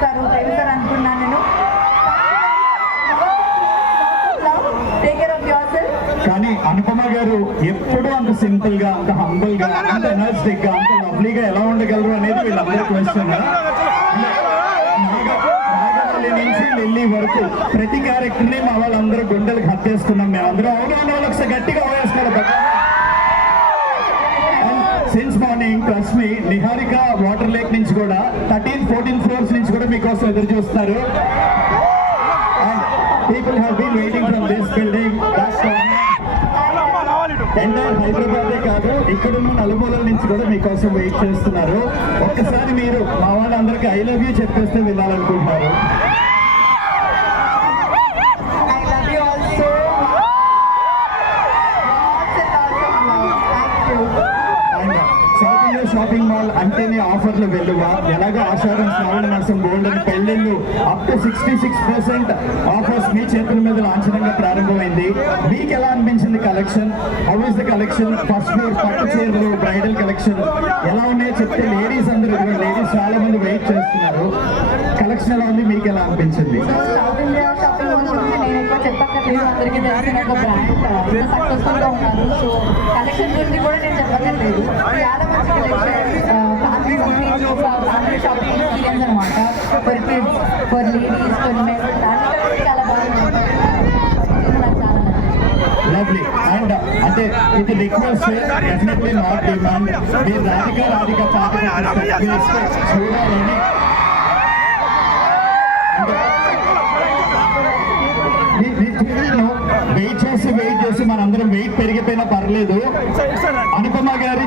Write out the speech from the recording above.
చూస్తారు ప్రేమిస్తారు అనుకున్నాను నేను. Take care of your self. కానీ అనుపమ గారు ఎప్పుడూ అంత సింపుల్ గా, అంత హంబుల్ గా, అంత ఎనర్జెటిక్ గా, అంత లవ్లీగా ఎలా ఉండగలరు అనేది వీళ్ళందరూ క్వశ్చన్. నాగవల్లి నుంచి ఢిల్లీ వరకు ప్రతి క్యారెక్టర్ ని మా వాళ్ళందరూ గుండెలకు హత్యేసుకున్నాం. మేమందరూ అవును ఒకసారి గట్టిగా వేసుకోవాలి. Since morning trust me, Niharika water lake నుంచి కూడా 13-14 ఫ్లోర్స్ నుంచి కూడా మీకోసం ఎదురు చూస్తున్నారు. People have been waiting from this building. Entire హైదరాబాదే కాదు, ఇక్కడున్న నలుమూలల నుంచి కూడా మీకోసం వెయిట్ చేస్తున్నారు. ఒక్కసారి మీరు మా వాళ్ళందరికీ ఐ లవ్ యూ చెప్పేస్తే వినాలనుకుంటున్నారు. I love you all so much. Lots and lots of love. Thank you. And south India shopping mall అంటేనే ఆఫర్లు వెల్లువ. ఎలాగో ఆషాఢం, శ్రావణ మాసం, గోల్డెన్ పెళ్లిళ్ళు అప్ టు 66% ఆఫర్స్ మీ చేతుల మీద లాంఛనంగా ప్రారంభమైంది. మీకు ఎలా అనిపించింది collection? How is the collection? First floor పట్టు చీరలు, బ్రైడల్ కలెక్షన్ ఎలా ఉన్నాయో చెప్తే లేడీస్ అందరూ, లేడీస్ చాలా మంది వెయిట్ చేస్తున్నారు. కలెక్షన్ ఎలా ఉంది, మీకు ఎలా అనిపించింది? సౌత్ ఇండియా షాపింగ్ మాల్ గురించి నేను ఎక్కువ చెప్పక్కర్లేదు, అందరికీ తెలిసిన ఒక బ్రాండ్ సక్సెస్ఫుల్ గా ఉన్నారు. సో కలెక్షన్ గురించి కూడా నేను చెప్పక్కర్లేదు. చాలా మంచి కలెక్షన్, ఫ్యామిలీ షాపింగ్ ఎక్స్పీరియన్స్ అనమాట. For kids, for ladies, for men, చాలా బాగుంది. నాకు చాలా నచ్చింది. లవ్లీ. అండ్ అంటే ఇది రిక్వెస్ట్, డెఫినెట్లీ నాట్ డిమాండ్. మీరు రాధిక చూడాలని వెయిట్ చేసి మనందరం వెయిట్ పెరిగిపోయినా పర్లేదు. అనుపమ గారి